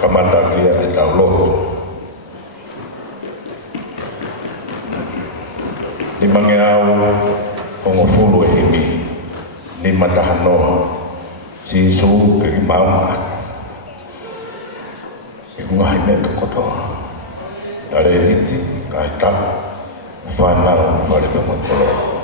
kamata kia te tau loho. Ni mange au ongo fulu e himi, ni matahanoa, si isu ke i maungat. I ngahi me to kotoa. Tare editi, kai tau, whanau, whare me motoro.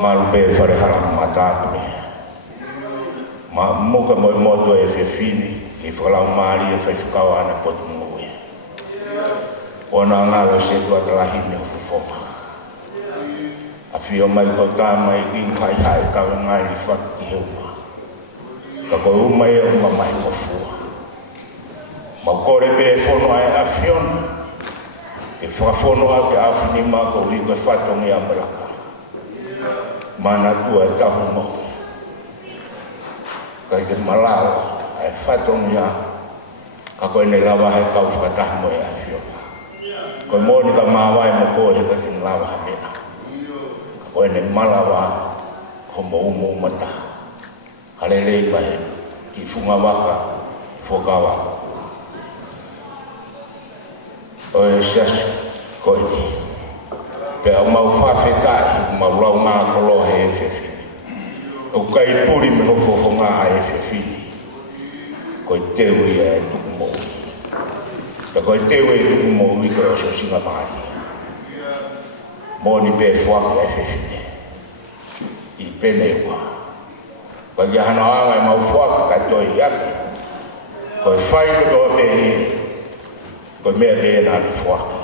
Malupe fare hala mata pe. Ma moka mo moto e fini e fala mali e fai fikawa ana pot mo. Ona ngalo se tua trahi me fofoma. A fio mai ko ta mai king kai hai ka ngai fa i huma. Ka ko mai o mai ko fu. Ma kore pe fono ai a fiona. Ke whakafono a ke awhini mā ko i koe whatongi a maraka. Mana tua e tahu mo. Kai ke malawa ai whatongi a. Ka koe ne lawa he kau whakatahu mo e a whiona. Koe mōni ka māwai mo koe he ka kini lawa ha mea. Ka koe ne malawa ko mo umo umata. Hale rei ka he ki whunga waka whokawa. Oe sasi koe ni. Pea o mau whawhetai, mau lau ngā kolo he e whiwhini. O kai puri me hofofo ngā e whiwhini. Koe teu ia e tuku mou. Pea koe teu e tuku mou i koe oso singa maari. Mōni pe whaka e whiwhini. I pene ua. Koe ki hana anga e mau whaka kai toi iaki. Koe whai koto pe hii. Koe mea pēr nā te whuaki.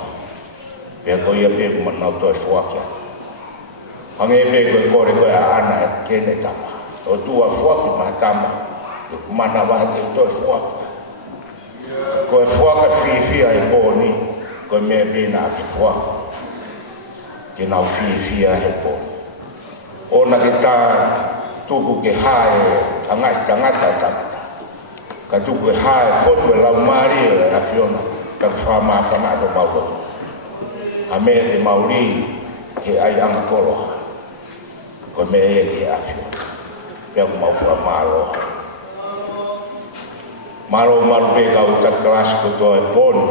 Pea koe ia pēr kuma nau toi whuaki atu. Hange pēr koe kore koe a ana e kene tama. O tua whuaki maha tama. E kumana waha te toi whuaki. Koe whuaka whiwhia e pōni. Koe mea pēr nā te whuaki. Ke nau whiwhia e pōni. Ona ke tā tuku ke hae angai tangata tamata. Ka tuku ke hae whotu e lau maari e a whiona. Ka whama whama do mauro. A mea te mauri he ai anga kolo. Ko mea e ke awhio. Pea ku mau wha maro. Maro maru pe ka uta klasiko to e poni.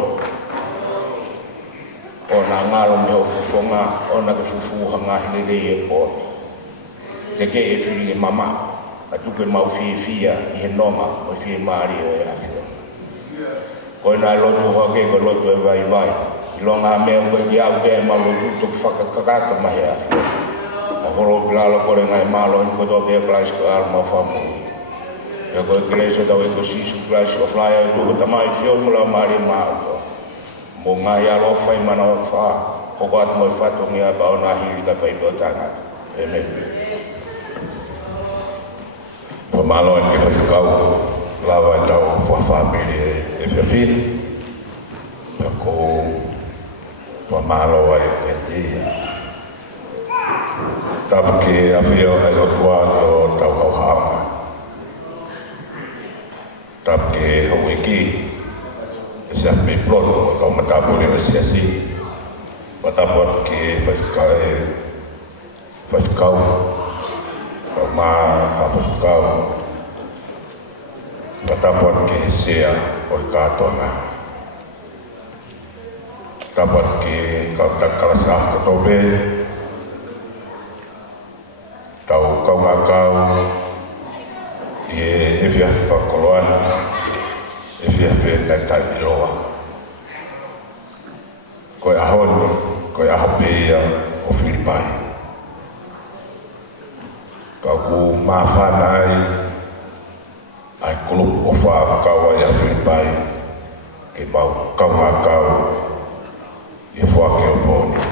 Ona ngaro me o fufonga, ona ke fufuhanga hine rei e poni. Te ke e whiri e mama. A tuke mau whiwhia i he noma o whie maari o e awhio. Koe nā lotu hoke ko lotu e vai vai. I longa mea koe ki au kea ma lotu toki whakakakata mahi a. Ma horo pilalo kore ngai malo in koto pia klaisi ko alu mau whamu. Ia koe kileso tau e ko sisu klaisi o flaya e tuko tamai whiomula maari mao. Mo ngai alo whai mana o wha. Hoko atu moi whatongi a pao nā hiri ka whai pio tangata. E me. Pa malo e ke whakikau. Lawa e tau whawhamiri e whiawhiri. Pea ko whamalo ai e tia. Tapu ke awhio ai o tua o tau hauhanga. Tapu ke hauiki. E se me ploto o kau matapuri o siasi. Matapu ke whawhikau. Kau maa hawhikau. Matapuat ke sea o i kātona. Tapuat ke kau takalas ahko tobe. Tau kau ngakau. I e whiawhi whakoloana. E whiawhi tai tai miroa. Koe ahoni, koe ahapea o Filipai. Kau ku mawhanai. Ai kulup o whaakawa i a Filipai ke mau kau ngakau i whaake o pōni.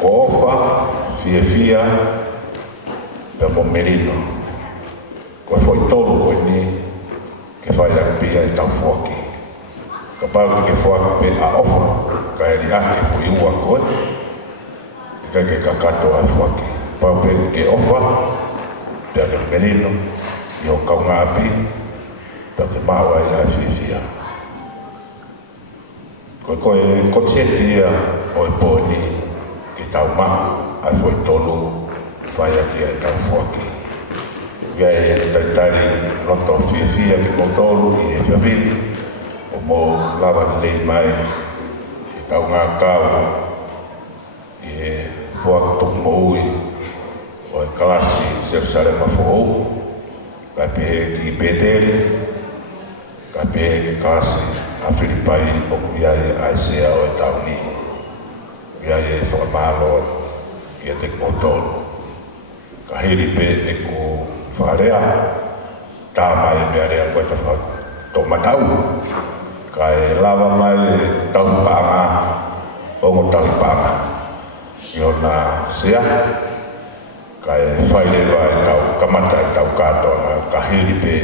Ko ofa, whiawhia, pe mo merino. Koe whoi tolu koe ni ke whai akpia i tau whaake. Ka pāku ke whaake pe a ofa, ka eri ake whoi ua koe. Ka ke kakato a whaake. Pāku ke ofa, pea ke merino, i o kau ngāpi, pea ke maua i a whiwhia. Koe kotieti ia o e pōni ki tau mahu, ai whoi tolu, whai aki ai tau whuaki. Gai e taitari loto whiwhia ki mo tolu i e whiawhiri, o mo lawa lei mai, i tau ngā kau, i e whuaki tuku mo ui, o e kalasi Jerusalema fo'ou, ka pehe ki Peteri, ka pehe ki kalasi a Filipai o iai Aisea o e tauni. Iai e whakamalo ia te kotoro. Ka hiri pe e ko wharea, tā mai mea rea koe ta whako tō matau. Ka e lawa mai tau pānga, ongo tau pānga. I o nā sea, ka e whailewa e tau kamata e tau kātoa, ka hiri pe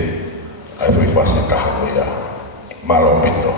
ai hui wasi taha koe ia. Malo pito.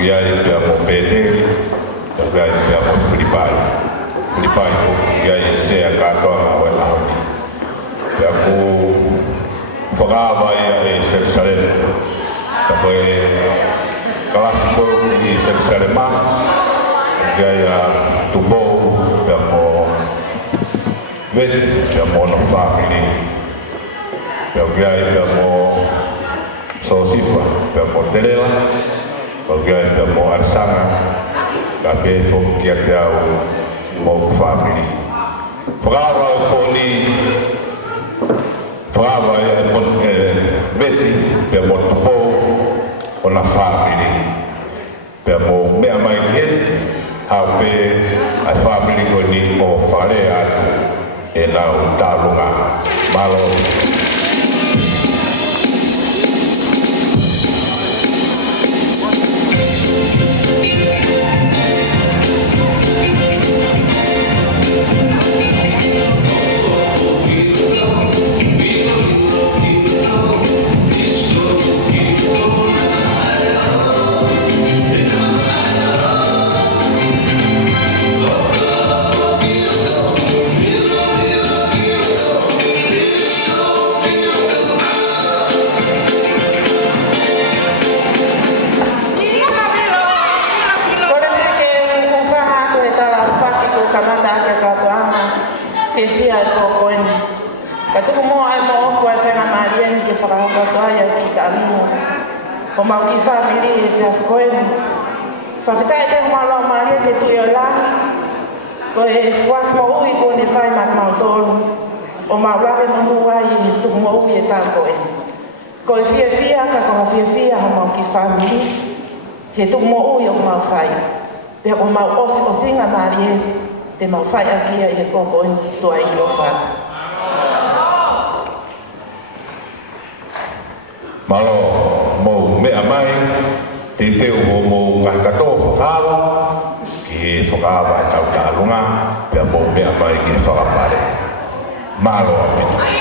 ia i te amo pēteri, Gai pia mo Filipai ko gai se katoa wa launi ya ko whakawa ia e Jerusalem ka koe kalasiko i Jerusalem gai a tupo pia mo pia mo no family gai pia mo sosifa pia mo telela gai pia mo arsanga ka pe fo kia te au mo family whakawa ko ni whakawa e mon beti pe mo tupo o na family pe mo mea mai hit hau pe a family ko ni o whare atu e nau tālunga malo. Katuku mo ai mo ko ai fena Maria ni ke fara ko toia ki tamino. O mau ki family e ja koen. Fa fita e te malo Maria ke tu yo la. Ko e wa mo ui ko ni fai mat mau tolu. O mau la ke mo ai tu mo ui e ta koen. Ko e fia ka ko fia ha mau ki family. He tu mo ui o mau fai. Pe o mau o singa Maria te mau fai aki e ko ko en to ai lo fa. Malo mo mea mai te te o mo kakato whakawa ki whakawa e tau tālunga pia mo mea mai ki whakapare malo apitu.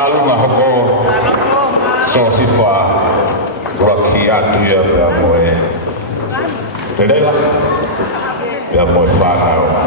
Talunga hoko so si pa roki atu ia pe moe. Telela. Ya moe whanau.